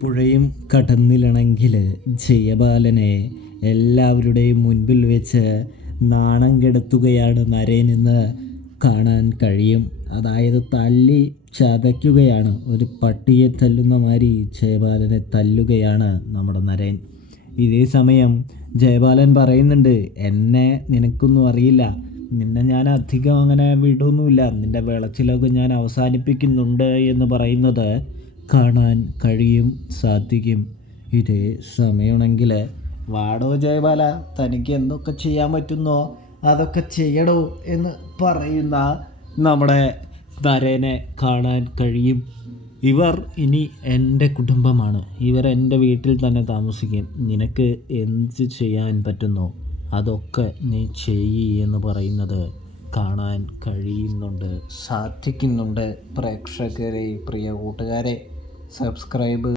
പുഴയും കടന്നിലണമെങ്കിൽ ജയബാലനെ എല്ലാവരുടെയും മുൻപിൽ വെച്ച് നാണം കെടുത്തുകയാണ് നരേനെന്ന് കാണാൻ കഴിയും. അതായത് തല്ലി ചതയ്ക്കുകയാണ്, ഒരു പട്ടിയെ തല്ലുന്ന മാതിരി ജയബാലനെ തല്ലുകയാണ് നമ്മുടെ നരേൻ. ഇതേ സമയം ജയബാലൻ പറയുന്നുണ്ട്, എന്നെ നിനക്കൊന്നും അറിയില്ല, നിന്നെ ഞാൻ അധികം അങ്ങനെ വിടൊന്നുമില്ല, നിൻ്റെ വിളച്ചിലൊക്കെ ഞാൻ അവസാനിപ്പിക്കുന്നുണ്ട് എന്ന് പറയുന്നത് കാണാൻ സാധിക്കും. ഇതേ സമയമാണെങ്കിൽ വാടോ ജയബാല, തനിക്ക് എന്തൊക്കെ ചെയ്യാൻ പറ്റുന്നോ അതൊക്കെ ചെയ്യടോ എന്ന് പറയുന്ന നമ്മുടെ നരേനെ കാണാൻ കഴിയും. ഇവർ ഇനി എൻ്റെ കുടുംബമാണ്, ഇവർ എൻ്റെ വീട്ടിൽ തന്നെ താമസിക്കും, നിനക്ക് എന്ത് ചെയ്യാൻ പറ്റുന്നോ അതൊക്കെ നീ ചെയ്യ് എന്ന് പറയുന്നത് കാണാൻ സാധിക്കുന്നുണ്ട്. പ്രേക്ഷകരെ, പ്രിയ കൂട്ടുകാരെ, സബ്സ്ക്രൈബ്